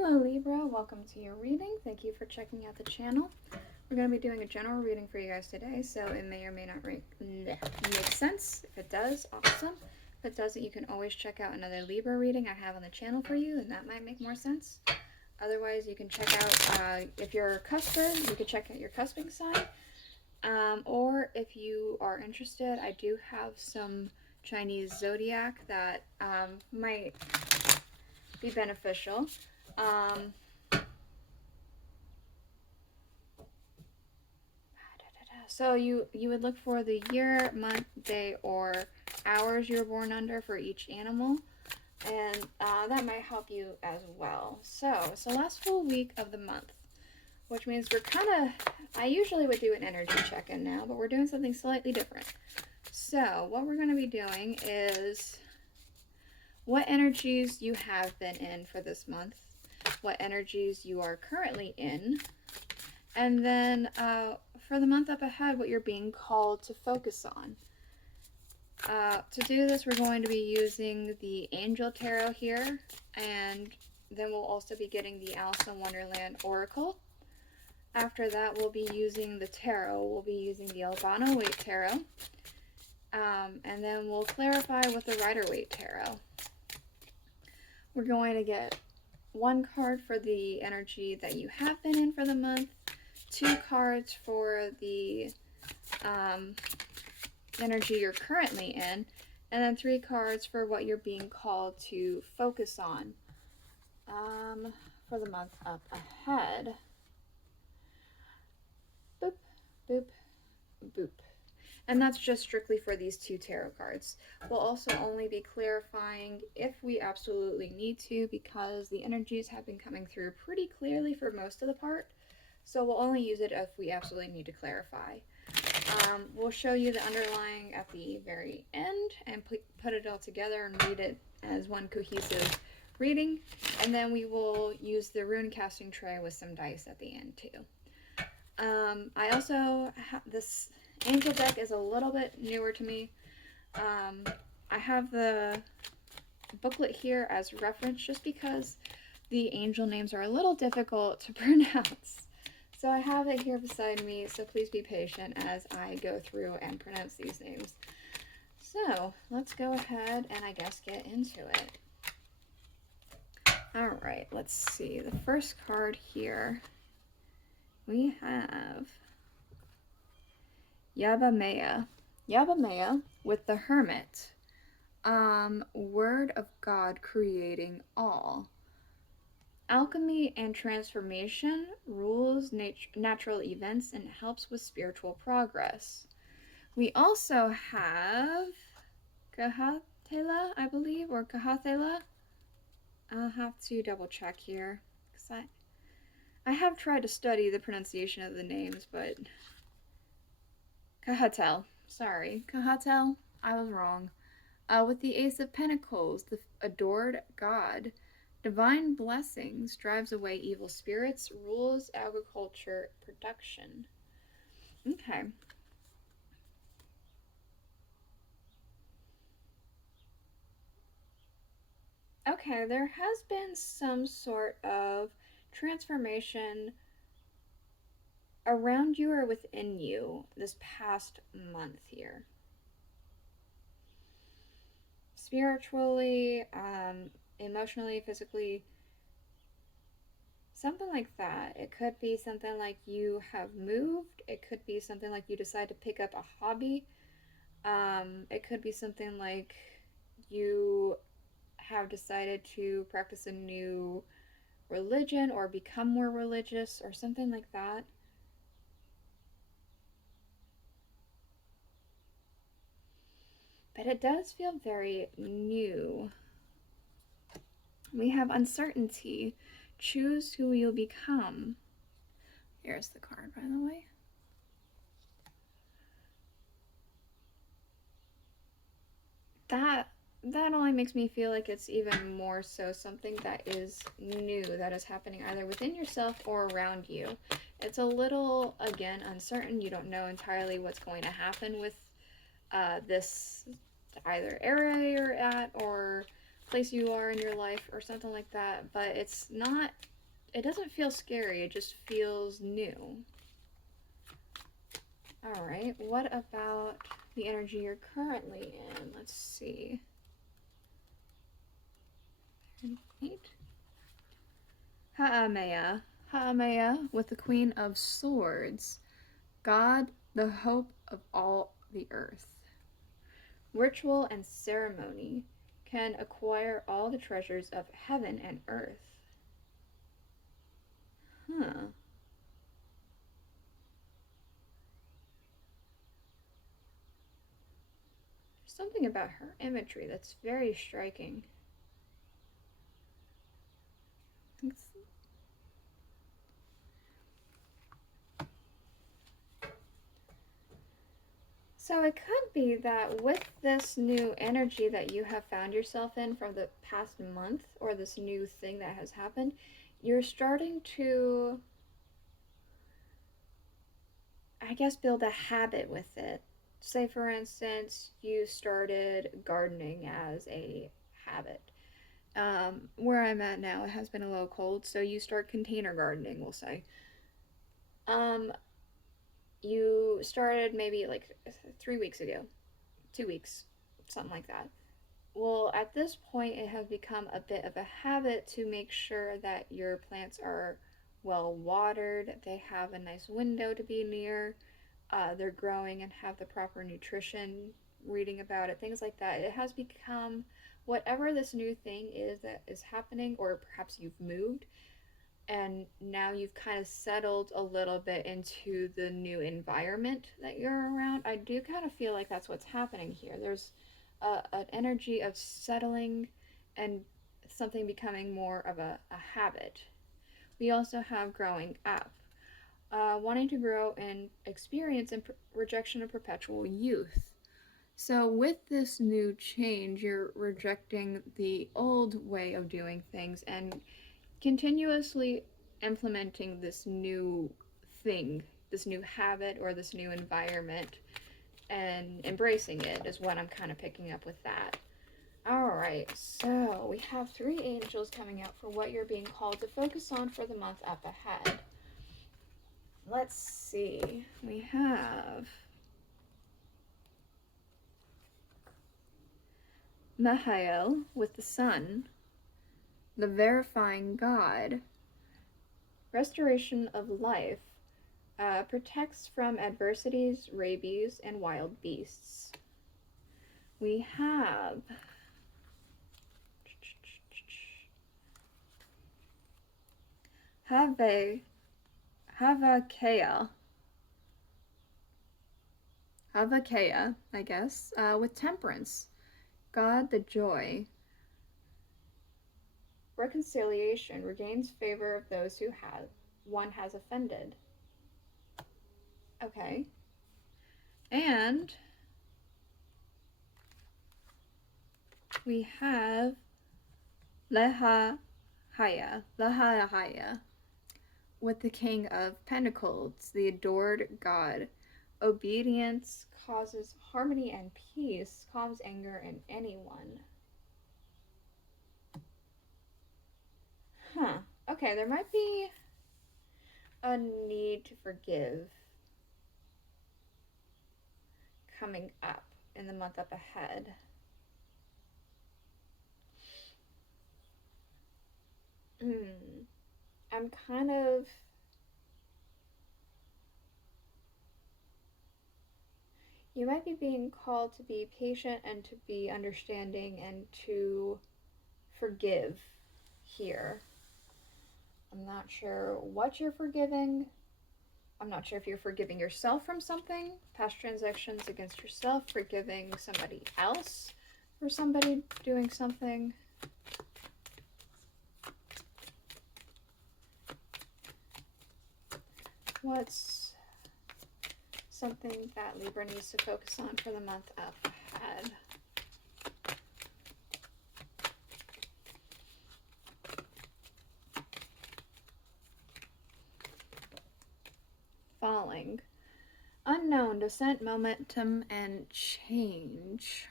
Hello Libra, welcome to your reading. Thank you for checking out the channel. We're going to be doing a general reading for you guys today, so it may or may not make sense. If it does, awesome. If it doesn't, you can always check out another Libra reading I have on the channel for you, and that might make more sense. Otherwise, you can check out, if you're a cusper, you can check out your cusping sign. Or if you are interested, I do have some Chinese zodiac that might be beneficial. So you would look for the year, month, day, or hours you were born under for each animal, and that might help you as well. So it's the last full week of the month, which means we're I usually would do an energy check-in now, but we're doing something slightly different. So what we're going to be doing is what energies you have been in for this month, what energies you are currently in, and then for the month up ahead, what you're being called to focus on. To do this, we're going to be using the Angel Tarot here, and then we'll also be getting the Alice in Wonderland Oracle. After that, we'll be using the tarot. We'll be using the Albano-waite Tarot, and then we'll clarify with the Rider-Waite Tarot. We're going to get one card for the energy that you have been in for the month, 2 cards for the energy you're currently in, and then 3 cards for what you're being called to focus on for the month up ahead. Boop, boop, boop. And that's just strictly for these 2 tarot cards. We'll also only be clarifying if we absolutely need to, because the energies have been coming through pretty clearly for most of the part. So we'll only use it if we absolutely need to clarify. We'll show you the underlying at the very end and put it all together and read it as one cohesive reading. And then we will use the rune casting tray with some dice at the end too. I also have this angel deck is a little bit newer to me. I have the booklet here as reference just because the angel names are a little difficult to pronounce. So I have it here beside me, so please be patient as I go through and pronounce these names. So let's go ahead and I guess get into it. Alright, let's see. The first card here, we have Yabamea. Yabamea with the Hermit. Word of God creating all. Alchemy and transformation, rules natural events, and helps with spiritual progress. We also have Kahatela, I believe, or Kahathela. I'll have to double check here, because I have tried to study the pronunciation of the names, but Kahatel, sorry, Kahatel, I was wrong. With the Ace of Pentacles, the adored god. Divine blessings, drives away evil spirits, rules agriculture production. Okay. Okay, there has been some sort of transformation around you or within you this past month here. Spiritually, emotionally, physically, something like that. It could be something like you have moved. It could be something like you decide to pick up a hobby. It could be something like you have decided to practice a new religion or become more religious or something like that. But it does feel very new. We have uncertainty. Choose who you'll become. Here's the card, by the way. That only makes me feel like it's even more so something that is new, that is happening either within yourself or around you. It's a little, again, uncertain. You don't know entirely what's going to happen with this either area you're at or place you are in your life or something like that, but it's not, it doesn't feel scary, it just feels new. All right, what about the energy you're currently in? Let's see. Ha'amea. Ha'amea with the Queen of Swords. God, the hope of all the earth. Ritual and ceremony can acquire all the treasures of heaven and earth. Huh. There's something about her imagery that's very striking. So it could be that with this new energy that you have found yourself in from the past month, or this new thing that has happened, you're starting to, I guess, build a habit with it. Say, for instance, you started gardening as a habit. Where I'm at now, it has been a little cold, so you start container gardening, we'll say. You started maybe like 3 weeks ago, 2 weeks, something like that. Well, at this point, it has become a bit of a habit to make sure that your plants are well watered, they have a nice window to be near, they're growing and have the proper nutrition, reading about it, things like that. It has become whatever this new thing is that is happening, or perhaps you've moved and now you've kind of settled a little bit into the new environment that you're around. I do kind of feel like that's what's happening here. There's an energy of settling and something becoming more of a habit. We also have growing up, wanting to grow in experience and rejection of perpetual youth. So, with this new change, you're rejecting the old way of doing things and continuously implementing this new thing, this new habit, or this new environment, and embracing it is what I'm kind of picking up with that. Alright, so we have 3 angels coming out for what you're being called to focus on for the month up ahead. Let's see. We have Michael with the sun, the verifying God, restoration of life, protects from adversities, rabies, and wild beasts. We have Havakea, I guess, with temperance, God the joy. Reconciliation regains favor of those who one has offended. Okay. And we have Lehahaya, with the King of Pentacles, the adored God. Obedience causes harmony and peace, calms anger in anyone. Huh. Okay, there might be a need to forgive coming up in the month up ahead. I'm kind of... You might be being called to be patient and to be understanding and to forgive here. I'm not sure what you're forgiving. I'm not sure if you're forgiving yourself from something, past transactions against yourself, forgiving somebody else for somebody doing something. What's something that Libra needs to focus on for the month up ahead? Falling. Unknown, descent, momentum, and change.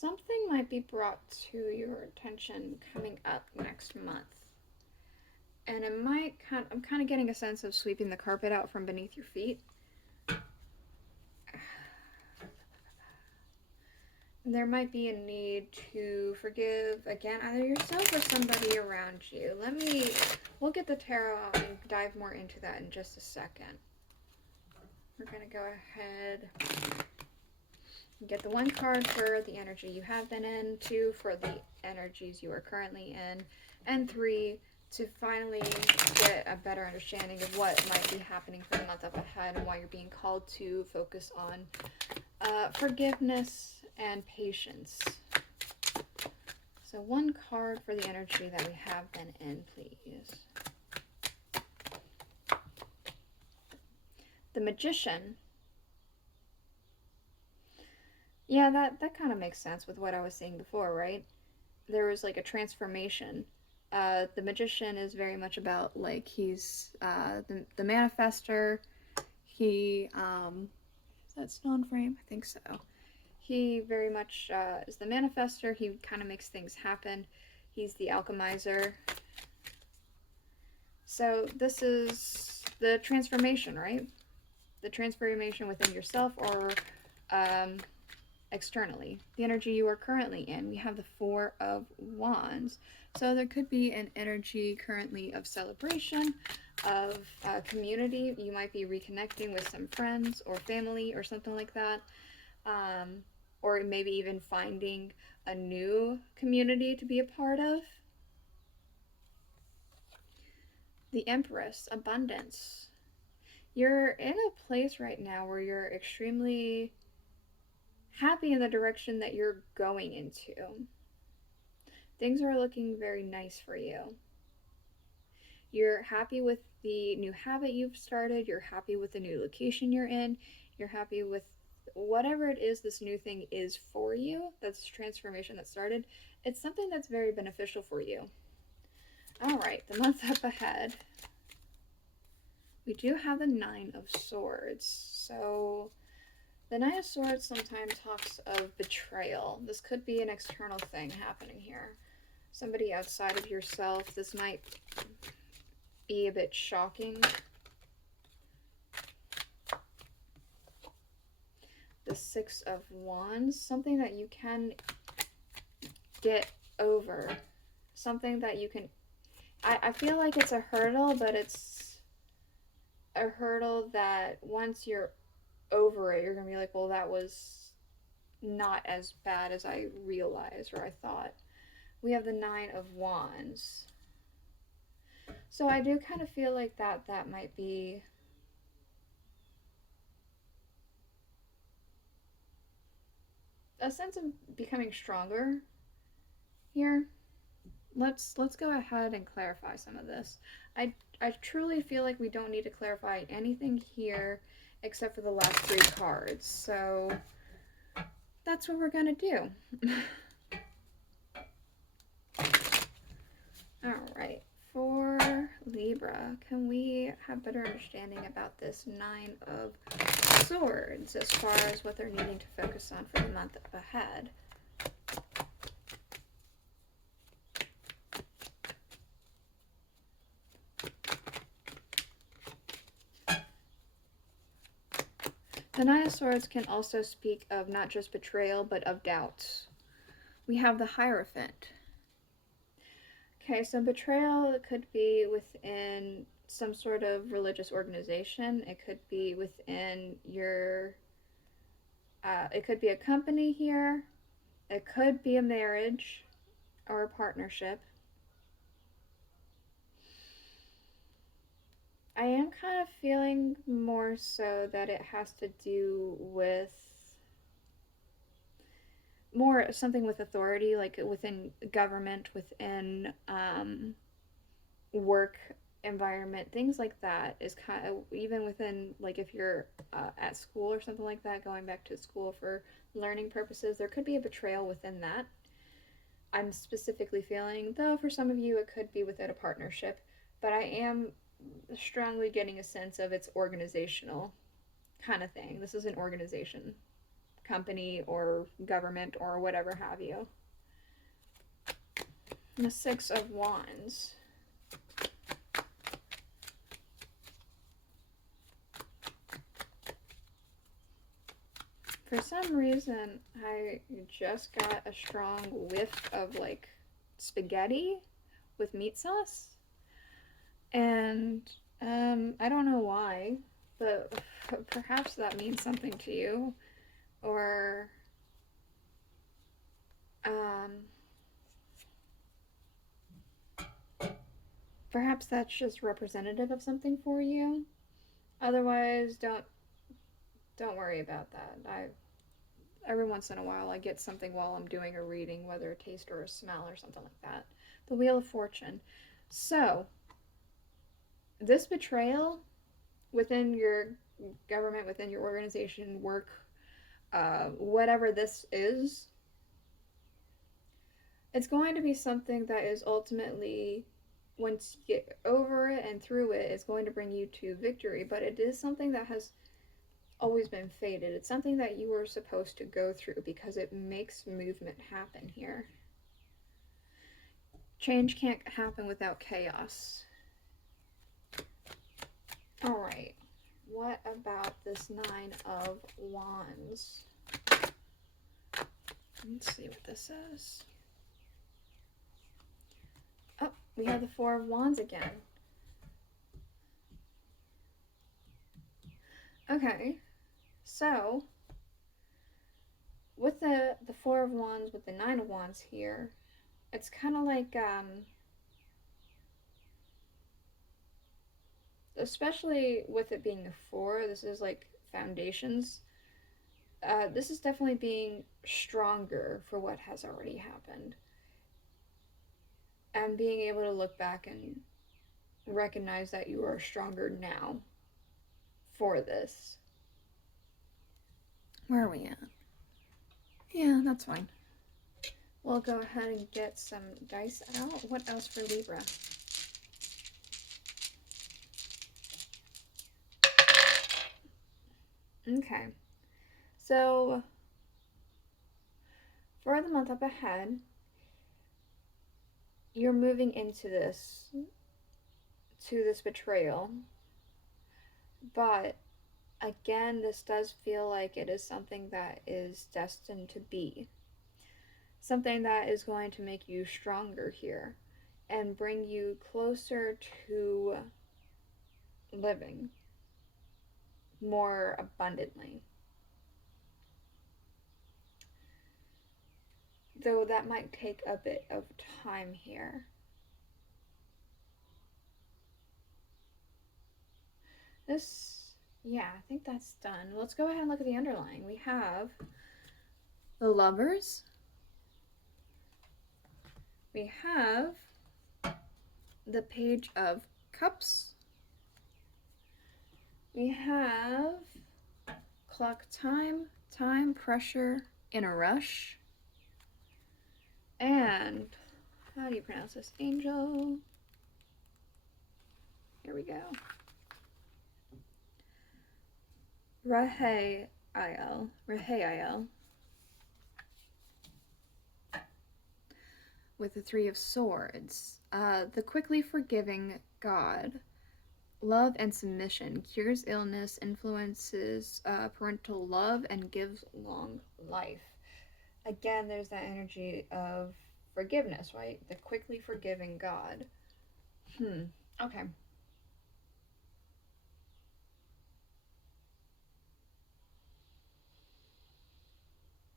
something might be brought to your attention coming up next month. And I'm kind of getting a sense of sweeping the carpet out from beneath your feet. There might be a need to forgive, again, either yourself or somebody around you. We'll get the tarot out and dive more into that in just a second. We're going to go ahead and get the 1 card for the energy you have been in, 2 for the energies you are currently in, and 3 to finally get a better understanding of what might be happening for the month up ahead and why you're being called to focus on forgiveness and patience. So 1 card for the energy that we have been in, please. The Magician. Yeah, that kind of makes sense with what I was saying before, right? There was like a transformation. The Magician is very much about, like, he's the manifester. He, is that stone frame? I think so. He very much is the manifester. He kind of makes things happen. He's the alchemizer. So this is the transformation, right? The transformation within yourself or externally. The energy you are currently in. We have the 4 of Wands. So there could be an energy currently of celebration, of community. You might be reconnecting with some friends or family or something like that. Or maybe even finding a new community to be a part of. The Empress, abundance. You're in a place right now where you're extremely happy in the direction that you're going into. Things are looking very nice for you. You're happy with the new habit you've started. You're happy with the new location you're in. You're happy with whatever it is this new thing is for you. That's transformation that started. It's something that's very beneficial for you. All right, the month up ahead. We do have the 9 of Swords. So the 9 of Swords sometimes talks of betrayal. This could be an external thing happening here. Somebody outside of yourself. This might be a bit shocking. The 6 of Wands. Something that you can get over. Something that you can... I feel like it's a hurdle, but it's a hurdle that once you're over it, you're going to be like, well, that was not as bad as I realized or I thought. We have the 9 of Wands. So I do kind of feel like that might be a sense of becoming stronger here. Let's go ahead and clarify some of this. I truly feel like we don't need to clarify anything here except for the last 3 cards. So that's what we're going to do. All right. For Libra, can we have better understanding about this 9 of Swords as far as what they're needing to focus on for the month up ahead? The 9 of Swords can also speak of not just betrayal, but of doubts. We have the Hierophant. Okay, so betrayal could be within some sort of religious organization. It could be within your... it could be a company here. It could be a marriage or a partnership. I am kind of feeling more so that it has to do with more something with authority, like within government, within work environment, things like that is kind of, even within, like if you're at school or something like that, going back to school for learning purposes, there could be a betrayal within that. I'm specifically feeling, though for some of you it could be within a partnership, but I am strongly getting a sense of it's organizational kind of thing. This is an organization company or government or whatever have you. And the Six of Wands. For some reason, I just got a strong whiff of like spaghetti with meat sauce. And I don't know why, but perhaps that means something to you. Or perhaps that's just representative of something for you. Otherwise, don't worry about that. Every once in a while I get something while I'm doing a reading, whether a taste or a smell or something like that. The Wheel of Fortune. So, this betrayal within your government, within your organization, work, whatever this is, it's going to be something that is ultimately, once you get over it and through it, it's going to bring you to victory. But it is something that has always been fated. It's something that you were supposed to go through because it makes movement happen here. Change can't happen without chaos. Alright, what about this Nine of Wands? Let's see what this says. Oh, we have the Four of Wands again. Okay, so with the Four of Wands, with the Nine of Wands here, it's kind of like, especially with it being a four, this is like foundations. This is definitely being stronger for what has already happened. And being able to look back and recognize that you are stronger now for this. Where are we at? Yeah, that's fine. We'll go ahead and get some dice out. What else for Libra? Okay. So, for the month up ahead, you're moving into this, to this betrayal. But, again, this does feel like it is something that is destined to be. Something that is going to make you stronger here and bring you closer to living more abundantly. Though that might take a bit of time here. Yeah, I think that's done. Let's go ahead and look at the underlying. We have the Lovers. We have the Page of Cups. We have Clock Time, Time, Pressure, In a Rush. And, how do you pronounce this? Angel. Here we go. Rahael. With the Three of Swords. The quickly forgiving God. Love and submission. Cures illness, influences parental love, and gives long life. Again, there's that energy of forgiveness, right? The quickly forgiving God. Okay.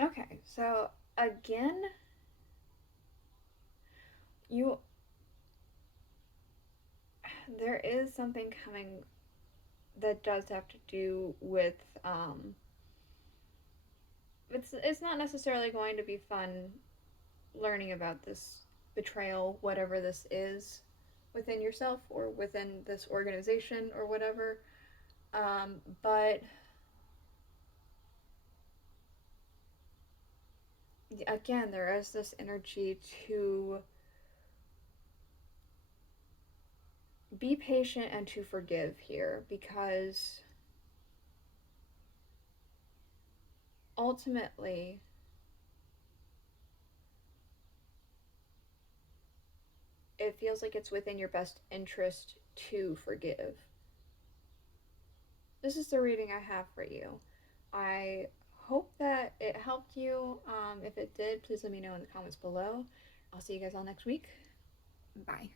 Okay, so again, there is something coming that does have to do with, it's not necessarily going to be fun learning about this betrayal, whatever this is, within yourself or within this organization or whatever, but again, there is this energy to be patient and to forgive here, because ultimately, it feels like it's within your best interest to forgive. This is the reading I have for you. I hope that it helped you. If it did, please let me know in the comments below. I'll see you guys all next week. Bye.